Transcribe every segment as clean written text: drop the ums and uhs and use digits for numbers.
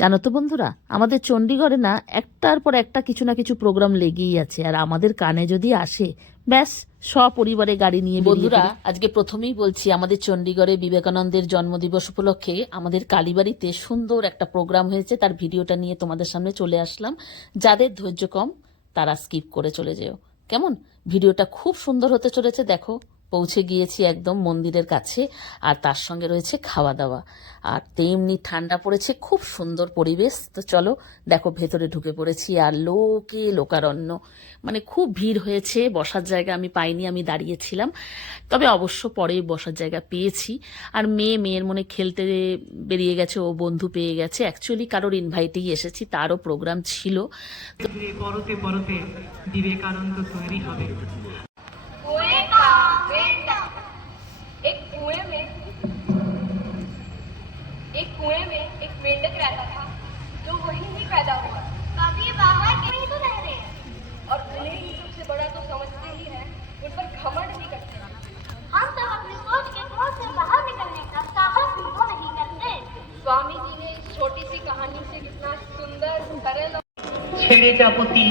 জানো তো বন্ধুরা, আমাদের চণ্ডীগড়ে না একটার পর একটা কিছু না কিছু প্রোগ্রাম লেগেই আছে। আর আমাদের কানে যদি আসে, ব্যাস সপরিবারে গাড়ি নিয়ে বন্ধুরা আজকে প্রথমেই বলছি, আমাদের চণ্ডীগড়ে বিবেকানন্দের জন্মদিবস উপলক্ষে আমাদের কালীবাড়িতে সুন্দর একটা প্রোগ্রাম হয়েছে। তার ভিডিওটা নিয়ে তোমাদের সামনে চলে আসলাম। যাদের ধৈর্য কম তারা স্কিপ করে চলে যেও, কেমন? ভিডিওটা খুব সুন্দর হতে চলেছে। দেখো, পৌঁছে গিয়েছি একদম মন্দিরের কাছে, আর তার সঙ্গে রয়েছে খাওয়া দাওয়া, আর তেমনি ঠান্ডা পড়েছে, খুব সুন্দর পরিবেশ। তো চলো দেখো, ভেতরে ঢুকে পড়েছি আর লোকে লোকারণ্য, মানে খুব ভিড় হয়েছে। বসার জায়গা আমি পাইনি, আমি দাঁড়িয়েছিলাম, তবে অবশ্য পরে বসার জায়গা পেয়েছি। আর মেয়ের মনে খেলতে বেরিয়ে গেছে, ও বন্ধু পেয়ে গেছে। অ্যাকচুয়ালি কারোর ইনভাইটেই এসেছি, তারও প্রোগ্রাম ছিল। পরতে পরতে বিবেকানন্দ তৈরি হবে। कुएं का बेटा एक कुएं में एक मेंढक रहता था जो वहीं ही पैदा हुआ। कभी बाहर कहीं तो रह रहे हैं और उन्हें ही सबसे बड़ा तो समझते ही हैं, उन पर घमंड नहीं करते। हम सब अपनी सोच के घर से बाहर निकलने का साहस भी तो नहीं करते। स्वामी जी ने इस छोटी सी कहानी से कितना सुंदर सरल ছেড়ে যাবতী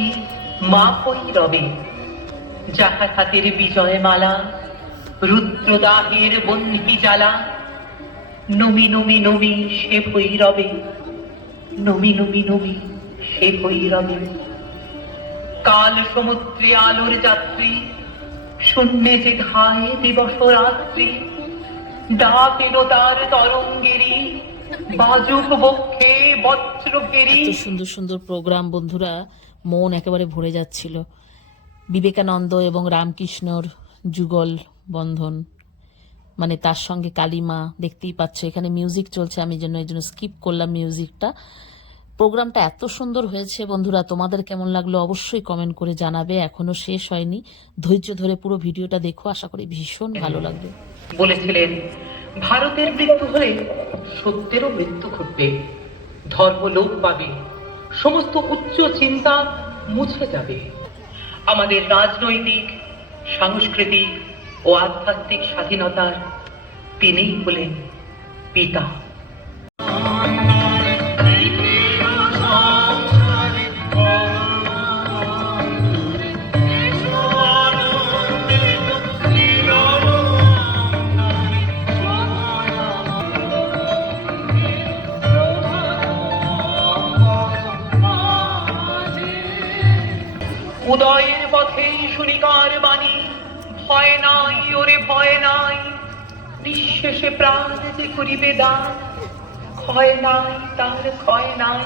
মা কই রবে, যাহার হাতের বিজয় মালা, রুদ্রদাহের বন্দী জ্বালা। নমি নমি নমি সে ভৈরবে, নমি নমি নমি সে ভৈরবে। কাল সমুদ্রে আলোর যাত্রী, শূন্যে যে ধায় দিবস রাত্রি। ডাক এলো তার তরঙ্গেরই, বাজুক বক্ষে বজ্র ফেরি। এত সুন্দর সুন্দর প্রোগ্রাম বন্ধুরা, মন একেবারে ভরে যাচ্ছিল। বিবেকানন্দ এবং রামকৃষ্ণর যুগল বন্ধন, মানে তার সঙ্গে কালিমা, দেখতেই পাচ্ছ এখানে মিউজিক চলছে। আমি এই জন্য স্কিপ করলাম মিউজিকটা। প্রোগ্রামটা এত সুন্দর হয়েছে বন্ধুরা, তোমাদের কেমন লাগলো অবশ্যই কমেন্ট করে জানাবে। এখনো শেষ হয়নি, ধৈর্য ধরে পুরো ভিডিওটা দেখো, আশা করি ভীষণ ভালো লাগবে। বলেছিলেন, ভারতের মৃত্যু হলে সত্যেরও মৃত্যু ঘটবে, ধর্ম লোপ পাবে, সমস্ত উচ্চ চিন্তা মুছে যাবে। আমাদের রাজনৈতিক, সাংস্কৃতিক ও আধ্যাত্মিক স্বাধীনতার তিনিই হলেন পিতা। উদয়ের পথেই শুনিকার বাণী, ভয় নাই ওরে ভয় নাই, নিঃশেষে প্রাণ যে করিবে দান, ক্ষয় নাই তার ক্ষয় নাই।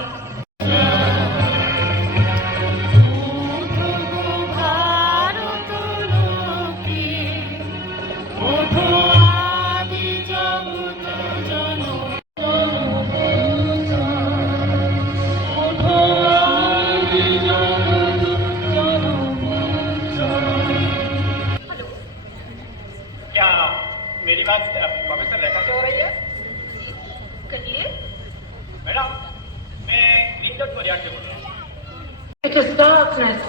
क्या मेरी बात प्रोफेसर रेखा से हो रही है? कहिए। मैडम, मैं ग्रीन डॉट कोरिया से बोल रहा हूँ। It is darkness,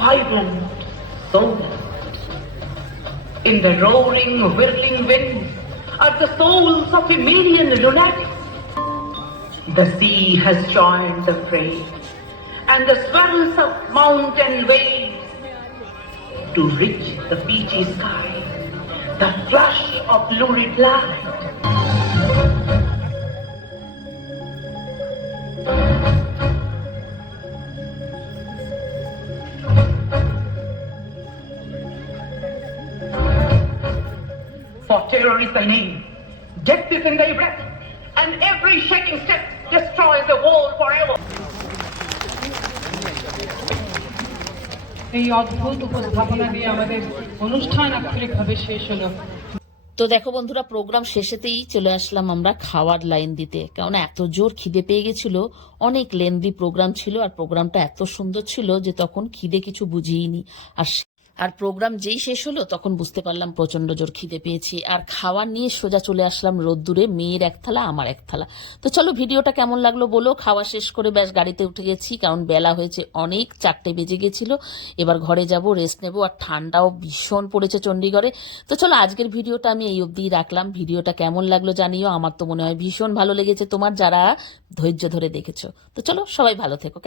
vibrant, soul. In the roaring, whirling wind are the souls of a million lunatics. The sea has joined the fray, and the swells of mountain waves to reach the peachy sky, the flush of lurid light. For terror is thy name, death is in thy breath, and every shaking step destroys the world forever. এই অদ্ভুত উপস্থাপনা দিয়ে আমাদের অনুষ্ঠান আক্ষরিকভাবে শেষ হলো। তো দেখো বন্ধুরা, প্রোগ্রাম শেষেতেই চলে আসলাম আমরা খাওয়ার লাইন দিতে, কেননা এত জোর খিদে পেয়ে গেছিল। অনেক লেন্দি প্রোগ্রাম ছিল, আর প্রোগ্রামটা এত সুন্দর ছিল যে তখন খিদে কিছু বুঝিইনি। আর আর প্রোগ্রাম যেই শেষ হলো তখন বুঝতে পারলাম প্রচন্ড জোর খিদে পেয়েছি, আর খাওয়ার নিয়ে সোজা চলে আসলাম রোদ্দুরে, মেয়ের এক থালা আমার এক থালা। তো চলো ভিডিওটা কেমন লাগলো বলো। খাওয়া শেষ করে ব্যাস গাড়িতে উঠে গেছি, কারণ বেলা হয়েছে অনেক, 4টে বেজে গেছিল। এবার ঘরে যাব, রেস্ট নেবো, আর ঠান্ডাও ভীষণ পড়েছে চণ্ডীগড়ে। তো চলো আজকের ভিডিওটা আমি এই অবধিই রাখলাম। ভিডিওটা কেমন লাগলো জানিও, আমার তো মনে হয় ভীষণ ভালো লেগেছে তোমার, যারা ধৈর্য ধরে দেখেছো। তো চলো সবাই ভালো থেকো।